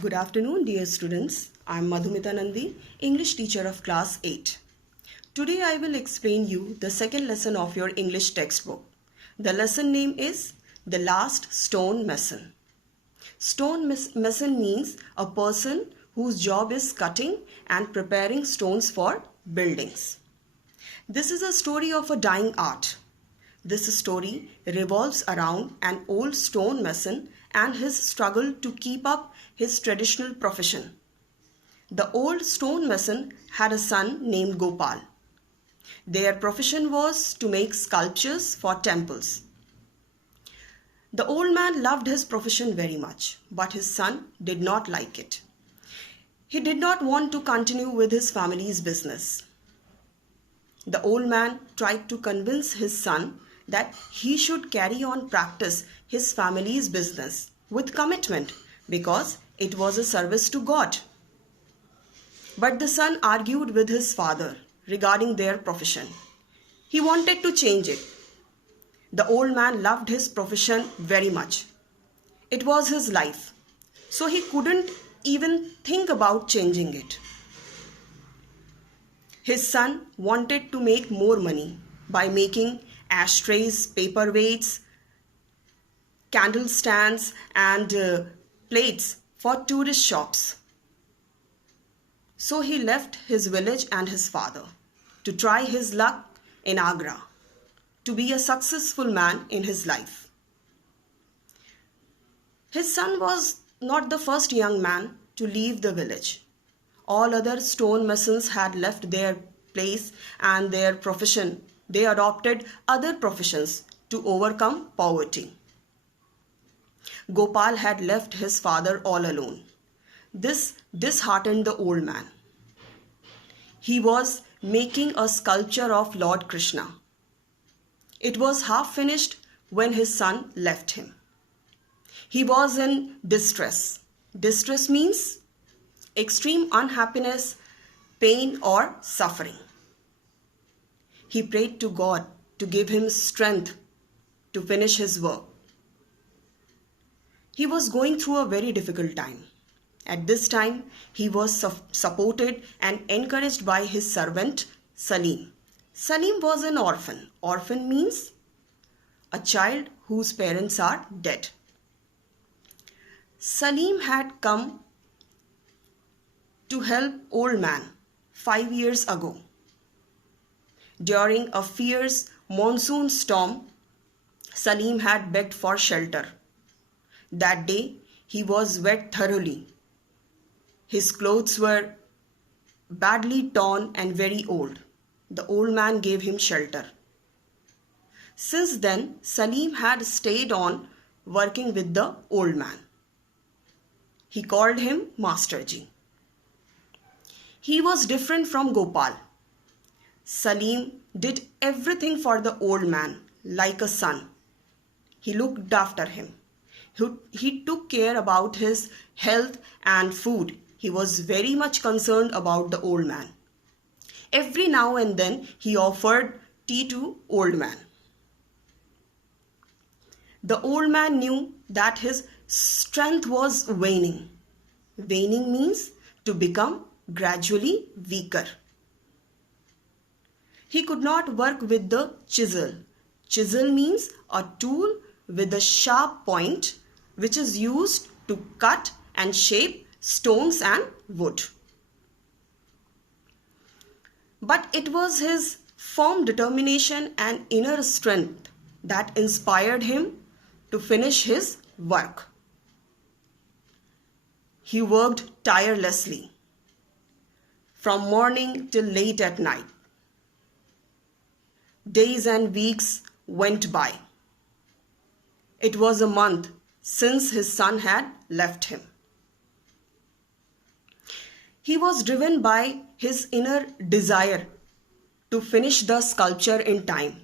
Good afternoon, dear students. I am Madhumita Nandi, English teacher of class 8. Today I will explain you the second lesson of your English textbook. The lesson name is The Last Stone Mason. Mason means a person whose job is cutting and preparing stones for buildings. This is a story of a dying art. This story revolves around an old stone mason and his struggle to keep up his traditional profession. The old stone mason had a son named Gopal. Their profession was to make sculptures for temples. The old man loved his profession very much, but his son did not like it. He did not want to continue with his family's business. The old man tried to convince his son that he should carry on practice his family's business with commitment because it was a service to God. But the son argued with his father regarding their profession. He wanted to change it. The old man loved his profession very much. It was his life, so he couldn't even think about changing it. His son wanted to make more money by making ashtrays, paperweights, candle stands and plates for tourist shops. So he left his village and his father to try his luck in Agra, to be a successful man in his life. His son was not the first young man to leave the village. All other stone masons had left their place and their profession. They adopted other professions to overcome poverty. Gopal had left his father all alone. This disheartened the old man. He was making a sculpture of Lord Krishna. It was half finished when his son left him. He was in distress. Distress means extreme unhappiness, pain or suffering. He prayed to God to give him strength to finish his work. He was going through a very difficult time. At this time, he was supported and encouraged by his servant Salim. Salim was an orphan. Orphan means a child whose parents are dead. Salim had come to help old man 5 years ago. During a fierce monsoon storm, Salim had begged for shelter. That day, he was wet thoroughly. His clothes were badly torn and very old. The old man gave him shelter. Since then, Salim had stayed on working with the old man. He called him Master Ji. He was different from Gopal. Salim did everything for the old man like a son. He looked after him. He took care about his health and food. He was very much concerned about the old man. Every now and then he offered tea to old man. The old man knew that his strength was waning. Waning means to become gradually weaker. He could not work with the chisel. Chisel means a tool with a sharp point which is used to cut and shape stones and wood. But it was his firm determination and inner strength that inspired him to finish his work. He worked tirelessly from morning till late at night. Days and weeks went by. It was a month since his son had left him. He was driven by his inner desire to finish the sculpture in time.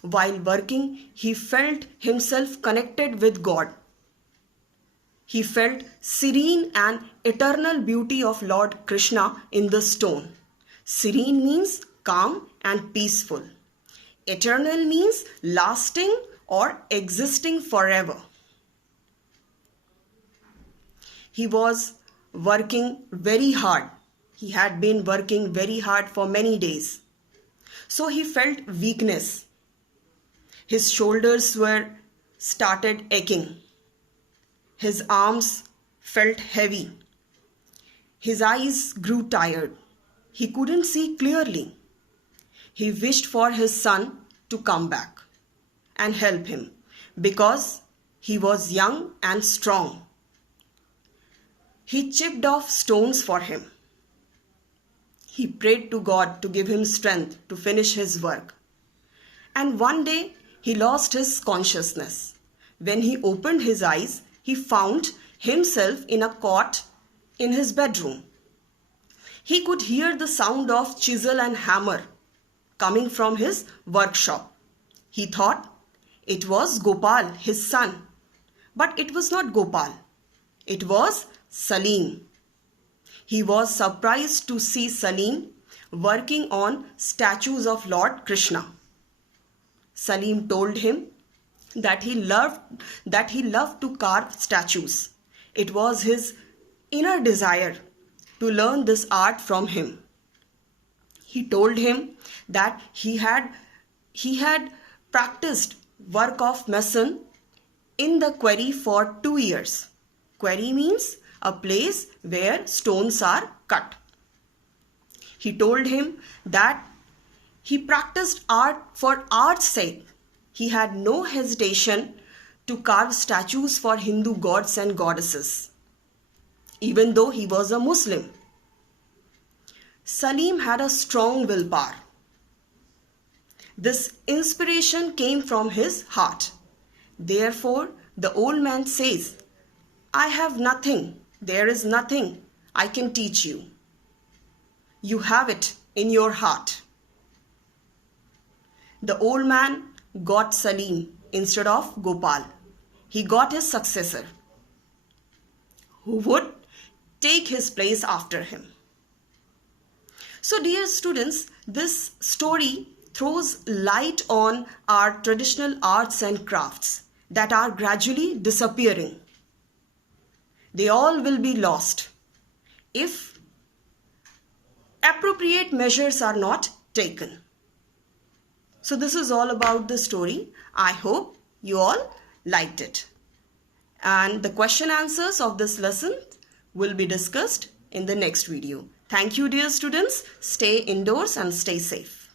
While working, he felt himself connected with God. He felt serene and eternal beauty of Lord Krishna in the stone. Serene means calm and peaceful. Eternal means lasting or existing forever. he was working very hard. He had been working very hard for many days. So he felt weakness. His shoulders were started aching. His arms felt heavy. His eyes grew tired. He couldn't see clearly. He wished for his son to come back and help him because he was young and strong. He chipped off stones for him. He prayed to God to give him strength to finish his work. And one day he lost his consciousness. When he opened his eyes, he found himself in a cot in his bedroom. He could hear the sound of chisel and hammer coming from his workshop. He thought it was Gopal, his son. But it was not Gopal. It was Salim. He was surprised to see Salim working on statues of Lord Krishna. Salim told him that he loved to carve statues. It was his inner desire to learn this art from him. He told him that he had practiced work of mason in the quarry for 2 years. Quarry means a place where stones are cut. He told him that he practiced art for art's sake. He had no hesitation to carve statues for Hindu gods and goddesses, even though he was a Muslim. Salim had a strong willpower. This inspiration came from his heart. Therefore, the old man says, I have nothing. There is nothing I can teach you. You have it in your heart. The old man got Salim instead of Gopal. He got his successor, who would take his place after him. So, dear students, this story throws light on our traditional arts and crafts that are gradually disappearing. They all will be lost if appropriate measures are not taken. So this is all about the story. I hope you all liked it. And the question answers of this lesson will be discussed in the next video. Thank you, dear students. Stay indoors and stay safe.